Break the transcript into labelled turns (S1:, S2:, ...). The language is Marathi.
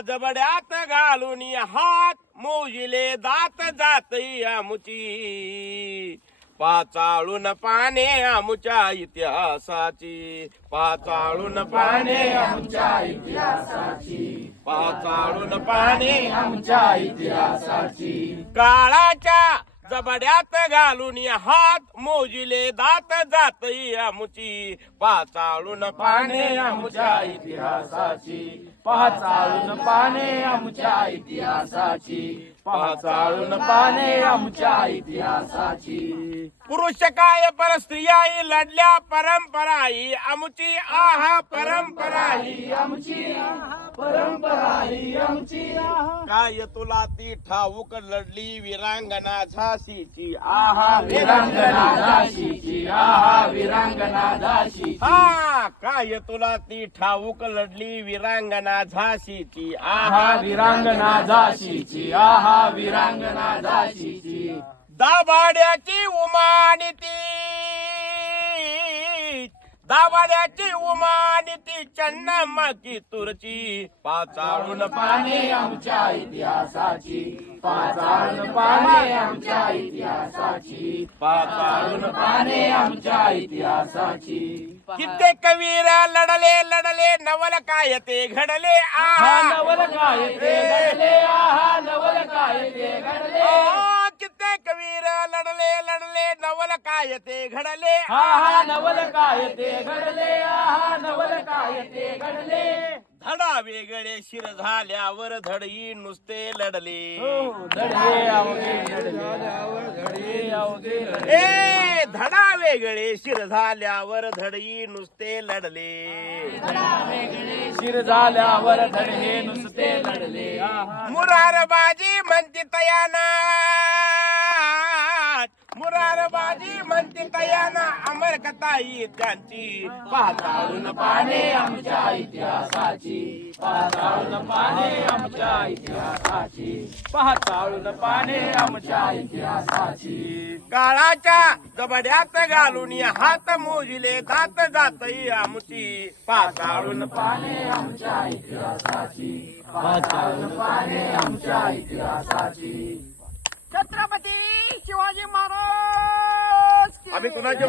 S1: जबड्यात घालून हात मोजिले दात जात आमुची. पाचाळून पाने आमुच्या इतिहासाची. पाचाळून पाने आमच्या इतिहासाची. पाचाळून पाने
S2: आमच्या इतिहासाची.
S1: काळाच्या जबड्यात घालून हात मोजिले दात जात आमची. पाचाळून पाने आमच्या इतिहासाची.
S2: पाचाळून पाने आमच्या इतिहासाची. पाचाळून पाने आमच्या इतिहासाची.
S1: पुरुष काय पर स्त्रियाई लढल्या परंपराई आमची आहा परंपराई.
S2: आमची आहा परंपरा आमची
S1: काय तुला ती ठाऊक लढली विरांगना झाशीची आहा
S2: विरांगना दाशीची आहा विरांगना दाशीची
S1: हा काय तुला ती ठाऊक लढली विरांगना झाशीची
S2: आहा विरांगना दाशीची आहा विरांगना दाशीची
S1: दाभाड्याची उमानिती. दाभाड्याची उमानिती चन्नम्माची तुरची. पाचाळून
S2: पाने आमच्या इतिहासाची. पाचाळून पाने आमच्या इतिहासाची. पाचाळून पाने आमच्या इतिहासाची.
S1: कित्येक कवीरा लढले लढले नवल काय ते घडले आ.
S2: नवल काय ते काय ते घडले हा हा नवल काय ते घडले आहा नवल काय ते घडले.
S1: धडा वेगळे शिर झाल्यावर धडई नुसते लढले.
S2: हो, धडे अवघे घडले धडे अवघे घडले
S1: ए धडा वेगळे शिर झाल्यावर धडई नुसते लढले.
S2: शिर झाल्यावर धडे नुसते लढले. आहा
S1: मुरारबाजी म्हणते तयाना मुरारबाजी म्हणते तयाना अमर कथाई त्यांची. पाताळून
S2: पाने आमच्या इतिहासाची. पाताळून पाने आमच्या इतिहासाची. पाताळून पाने आमच्या इतिहासाची.
S1: काळाच्या जबड्यात घालून हात मोजिले दात जात आमची. पाताळून
S2: पाने आमच्या इतिहासाची. पाताळून पाने आमच्या इतिहासाची.
S3: छत्रपती शिवाजी महाराज
S1: आम्ही कुणाचे